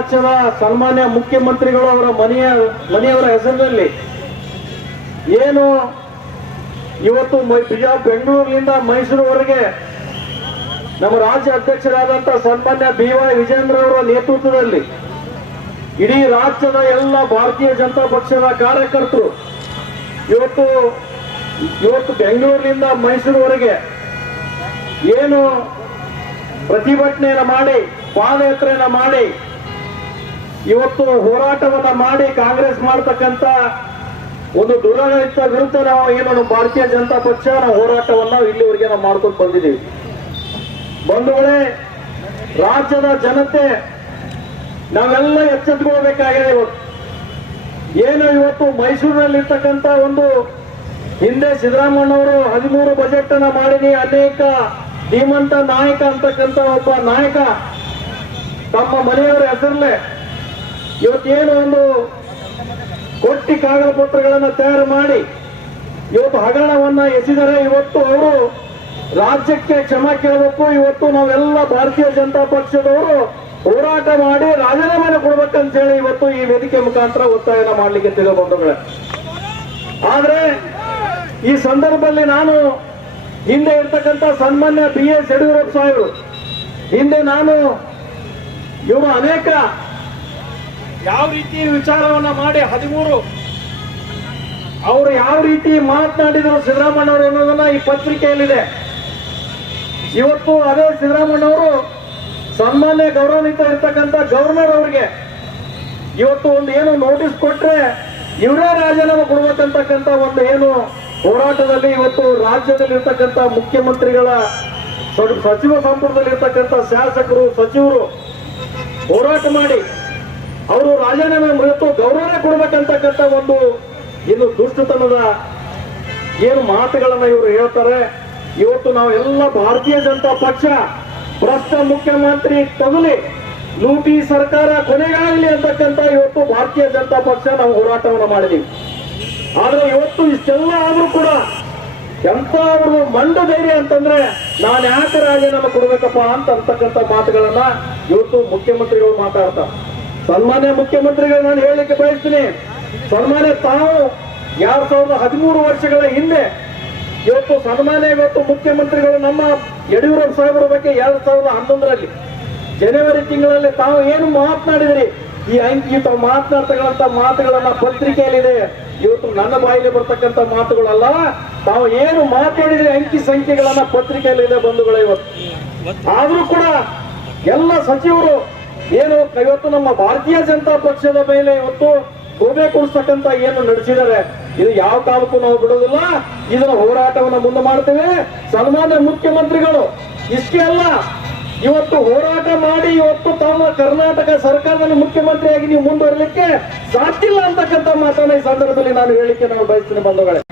ರಾಜ್ಯದ ಸನ್ಮಾನ್ಯ ಮುಖ್ಯಮಂತ್ರಿಗಳು ಅವರ ಮನೆಯವರ ಹೆಸರಿನಲ್ಲಿ ಏನು ಇವತ್ತು ಬೆಂಗಳೂರಿನಿಂದ ಮೈಸೂರುವರೆಗೆ ನಮ್ಮ ರಾಜ್ಯ ಅಧ್ಯಕ್ಷರಾದಂತಹ ಸನ್ಮಾನ್ಯ BY ವಿಜೇಂದ್ರ ಅವರ ನೇತೃತ್ವದಲ್ಲಿ ಇಡೀ ರಾಜ್ಯದ ಎಲ್ಲ ಭಾರತೀಯ ಜನತಾ ಪಕ್ಷದ ಕಾರ್ಯಕರ್ತರು ಇವತ್ತು ಬೆಂಗಳೂರಿನಿಂದ ಮೈಸೂರುವರೆಗೆ ಏನು ಪ್ರತಿಭಟನೆಯನ್ನು ಮಾಡಿ ಪಾದಯಾತ್ರೆಯನ್ನ ಮಾಡಿ ಇವತ್ತು ಹೋರಾಟವನ್ನ ಮಾಡಿ ಕಾಂಗ್ರೆಸ್ ಮಾಡತಕ್ಕಂತ ಒಂದು ದುರಾಡಳಿತ ವಿರುದ್ಧ ನಾವು ಏನು ಭಾರತೀಯ ಜನತಾ ಪಕ್ಷ ನಾವು ಹೋರಾಟವನ್ನ ಇಲ್ಲಿವರೆಗೆ ನಾವು ಮಾಡ್ಕೊಂಡು ಬಂದಿದ್ದೀವಿ. ಬಂಧುಗಳೇ, ರಾಜ್ಯದ ಜನತೆ ನಾವೆಲ್ಲ ಎಚ್ಚೆತ್ತುಕೊಳ್ಬೇಕಾಗಿದೆ. ಏನು ಇವತ್ತು ಮೈಸೂರಿನಲ್ಲಿರ್ತಕ್ಕಂಥ ಒಂದು ಹಿಂದೆ ಸಿದ್ದರಾಮಯ್ಯನವರು 13 ಬಜೆಟ್ ಅನ್ನ ಮಾಡಿ ಅನೇಕ ಧೀಮಂತ ನಾಯಕ ಅಂತಕ್ಕಂಥ ಒಬ್ಬ ನಾಯಕ ತಮ್ಮ ಮನೆಯವರ ಹೆಸರಲ್ಲೇ ಇವತ್ತೇನು ಒಂದು ಕೊಟ್ಟಿ ಕಾಗದ ಪತ್ರಗಳನ್ನು ತಯಾರು ಮಾಡಿ ಇವತ್ತು ಹಗರಣವನ್ನ ಎಸೆದರೆ ಇವತ್ತು ಅವರು ರಾಜ್ಯಕ್ಕೆ ಕ್ಷಮೆ ಕೇಳಬೇಕು. ಇವತ್ತು ನಾವೆಲ್ಲ ಭಾರತೀಯ ಜನತಾ ಪಕ್ಷದವರು ಹೋರಾಟ ಮಾಡಿ ರಾಜೀನಾಮೆ ಕೊಡ್ಬೇಕಂತ ಹೇಳಿ ಇವತ್ತು ಈ ವೇದಿಕೆ ಮುಖಾಂತರ ಒತ್ತಾಯನ ಮಾಡ್ಲಿಕ್ಕೆ ಬಂಧುಗಳೇ. ಆದ್ರೆ ಈ ಸಂದರ್ಭದಲ್ಲಿ ನಾನು ಹಿಂದೆ ಇರ್ತಕ್ಕಂಥ ಸನ್ಮಾನ್ಯ BS ಯಡಿಯೂರಪ್ಪ ಸಾಹೇಬರು ಹಿಂದೆ ನಾನು ಇವರು ಅನೇಕ ಯಾವ ರೀತಿ ವಿಚಾರವನ್ನ ಮಾಡಿ 13 ಅವರು ಯಾವ ರೀತಿ ಮಾತನಾಡಿದರು ಸಿದ್ದರಾಮಯ್ಯನವರು ಅನ್ನೋದನ್ನ ಈ ಪತ್ರಿಕೆಯಲ್ಲಿದೆ. ಇವತ್ತು ಅದೇ ಸಿದ್ದರಾಮಯ್ಯನವರು ಸನ್ಮಾನ್ಯ ಗೌರವಾನ್ವಿತ ಇರ್ತಕ್ಕಂಥ ಗವರ್ನರ್ ಅವರಿಗೆ ಇವತ್ತು ಒಂದು ಏನು ನೋಟಿಸ್ ಕೊಟ್ರೆ ಇವರೇ ರಾಜೀನಾಮೆ ಕೊಡ್ಬೇಕಂತಕ್ಕಂಥ ಒಂದು ಏನು ಹೋರಾಟದಲ್ಲಿ ಇವತ್ತು ರಾಜ್ಯದಲ್ಲಿ ಇರ್ತಕ್ಕಂಥ ಮುಖ್ಯಮಂತ್ರಿಗಳ ಸಚಿವ ಸಂಪುಟದಲ್ಲಿ ಇರ್ತಕ್ಕಂಥ ಶಾಸಕರು ಸಚಿವರು ಹೋರಾಟ ಮಾಡಿ ಅವರು ರಾಜೀನಾಮೆ ಇವತ್ತು ಗೌರವ ಕೊಡ್ಬೇಕಂತಕ್ಕಂಥ ಒಂದು ಇದು ದುಷ್ಟತನದ ಏನು ಮಾತುಗಳನ್ನ ಇವರು ಹೇಳ್ತಾರೆ. ಇವತ್ತು ನಾವೆಲ್ಲ ಭಾರತೀಯ ಜನತಾ ಪಕ್ಷ ಭ್ರಷ್ಟ ಮುಖ್ಯಮಂತ್ರಿ ತಗುಲಿ ಲೂಟಿ ಸರ್ಕಾರ ಕೊನೆಗಾಗಲಿ ಅಂತಕ್ಕಂಥ ಇವತ್ತು ಭಾರತೀಯ ಜನತಾ ಪಕ್ಷ ನಾವು ಹೋರಾಟವನ್ನು ಮಾಡಿದೀವಿ. ಆದ್ರೆ ಇವತ್ತು ಇಷ್ಟೆಲ್ಲ ಆದ್ರೂ ಕೂಡ ಎಂತ ಅವರು ಮಂಡ ಧೈರ್ಯ ಅಂತಂದ್ರೆ ನಾನು ಯಾಕೆ ರಾಜೀನಾಮೆ ಕೊಡ್ಬೇಕಪ್ಪ ಅಂತಕ್ಕಂಥ ಮಾತುಗಳನ್ನ ಇವತ್ತು ಮುಖ್ಯಮಂತ್ರಿಗಳು ಮಾತಾಡ್ತಾರೆ. ಸನ್ಮಾನ್ಯ ಮುಖ್ಯಮಂತ್ರಿಗಳು ನಾನು ಹೇಳಲಿಕ್ಕೆ ಬಯಸ್ತೀನಿ, ಸನ್ಮಾನ್ಯ ತಾವು 2013 ವರ್ಷಗಳ ಹಿಂದೆ ಇವತ್ತು ಸನ್ಮಾನ್ಯ ಇವತ್ತು ಮುಖ್ಯಮಂತ್ರಿಗಳು ನಮ್ಮ ಯಡಿಯೂರಪ್ಪ ಸಾಹೇಬರ ಬಗ್ಗೆ 2011ರಲ್ಲಿ ಜನವರಿ ತಿಂಗಳಲ್ಲಿ ತಾವು ಏನು ಮಾತನಾಡಿದ್ರಿ, ಈ ತಾವು ಮಾತನಾಡ್ತಕ್ಕಂಥ ಮಾತುಗಳನ್ನ ಪತ್ರಿಕೆಯಲ್ಲಿದೆ. ಇವತ್ತು ನನ್ನ ಬಾಯಿಗೆ ಬರ್ತಕ್ಕಂಥ ಮಾತುಗಳಲ್ಲ, ತಾವು ಏನು ಮಾತಾಡಿದ್ರಿ ಅಂಕಿ ಸಂಖ್ಯೆಗಳನ್ನ ಪತ್ರಿಕೆಯಲ್ಲಿದೆ ಬಂಧುಗಳೇ. ಆದ್ರೂ ಕೂಡ ಎಲ್ಲ ಸಚಿವರು ಏನು ಇವತ್ತು ನಮ್ಮ ಭಾರತೀಯ ಜನತಾ ಪಕ್ಷದ ಮೇಲೆ ಇವತ್ತು ಗೋಬೆ ಕೊಡಿಸ್ತಕ್ಕಂಥ ಏನು ನಡೆಸಿದ್ದಾರೆ, ಇದು ಯಾವ ಕಾಲಕ್ಕೂ ನಾವು ಬಿಡೋದಿಲ್ಲ. ಇದನ್ನ ಹೋರಾಟವನ್ನು ಮುಂದೆ ಮಾಡ್ತೇವೆ. ಸನ್ಮಾನ್ಯ ಮುಖ್ಯಮಂತ್ರಿಗಳು ಇಷ್ಟೇ ಅಲ್ಲ, ಇವತ್ತು ಹೋರಾಟ ಮಾಡಿ ಇವತ್ತು ತಮ್ಮ ಕರ್ನಾಟಕ ಸರ್ಕಾರದಲ್ಲಿ ಮುಖ್ಯಮಂತ್ರಿಯಾಗಿ ನೀವು ಮುಂದುವರಲಿಕ್ಕೆ ಸಾಧ್ಯ ಇಲ್ಲ ಅಂತಕ್ಕಂಥ ಮಾತನ್ನ ಈ ಸಂದರ್ಭದಲ್ಲಿ ನಾನು ಹೇಳಿಕೆ ನಾವು ಬಯಸ್ತೀನಿ ಬಂಧುಗಳೇ.